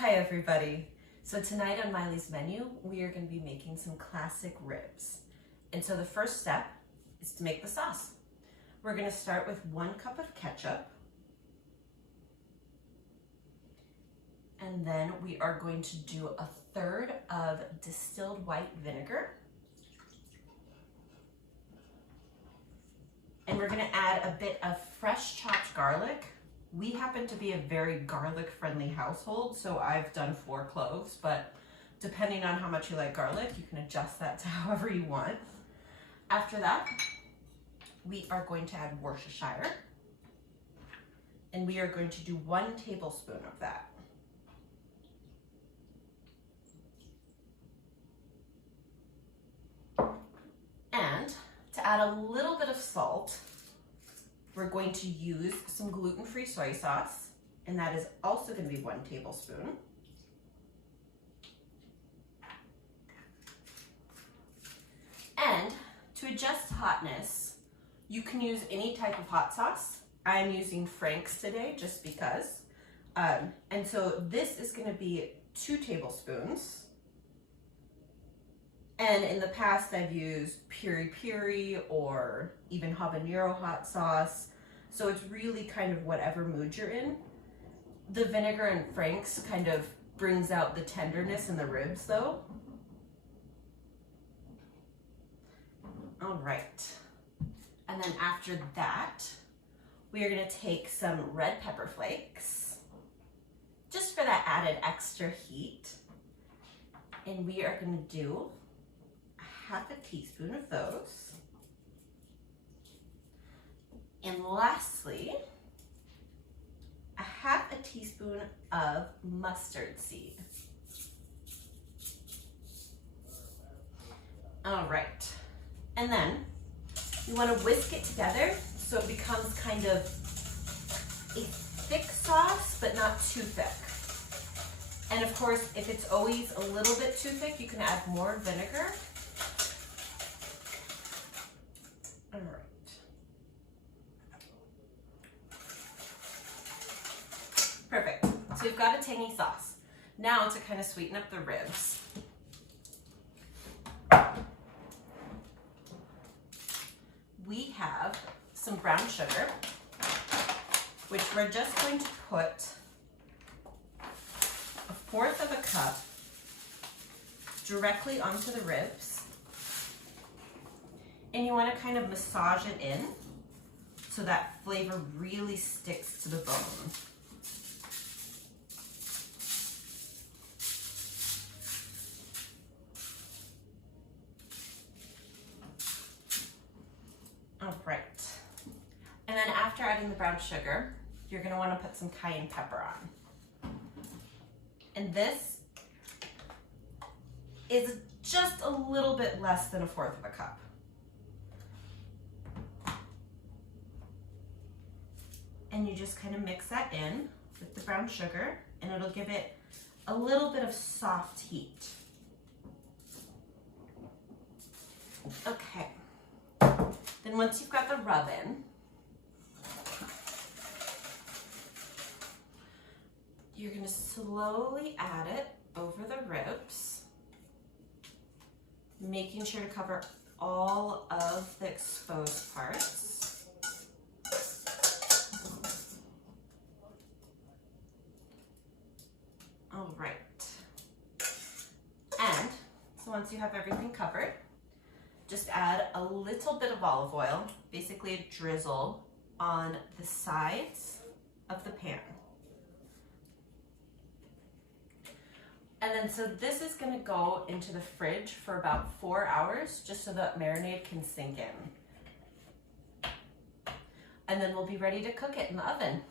Hi everybody. So tonight on Miley's menu, we are going to be making some classic ribs. And so the first step is to make the sauce. We're going to start with 1 cup of ketchup. And then we are going to do 1/3 of distilled white vinegar. And we're going to add a bit of fresh chopped garlic. We happen to be a very garlic friendly household, so I've done 4 cloves, but depending on how much you like garlic, you can adjust that to however you want. After that, we are going to add Worcestershire, and we are going to do 1 tablespoon of that. And to add a little bit of salt, we're going to use some gluten-free soy sauce, and that is also going to be 1 tablespoon. And to adjust hotness, you can use any type of hot sauce. I'm using Frank's today just because. And so this is going to be 2 tablespoons. And in the past, I've used piri piri or even habanero hot sauce. So it's really kind of whatever mood you're in. The vinegar and Frank's kind of brings out the tenderness in the ribs though. All right. And then after that, we are gonna take some red pepper flakes, just for that added extra heat. And we are gonna do 1/2 teaspoon of those. And lastly, 1/2 teaspoon of mustard seed. All right. And then you want to whisk it together so it becomes kind of a thick sauce, but not too thick. And of course, if it's always a little bit too thick, you can add more vinegar. All right. Perfect. So we've got a tangy sauce. Now to kind of sweeten up the ribs, we have some brown sugar, which we're just going to put 1/4 of a cup directly onto the ribs. And you want to kind of massage it in so that flavor really sticks to the bone. All right. And then after adding the brown sugar, you're going to want to put some cayenne pepper on. And this is just a little bit less than 1/4 of a cup. And you just kind of mix that in with the brown sugar, and it'll give it a little bit of soft heat. Okay. Then once you've got the rub in, you're going to slowly add it over the ribs, making sure to cover all of the exposed parts. All right. And so once you have everything covered, just add a little bit of olive oil, basically a drizzle on the sides of the pan. And then so this is going to go into the fridge for about 4 hours, just so that marinade can sink in. And then we'll be ready to cook it in the oven.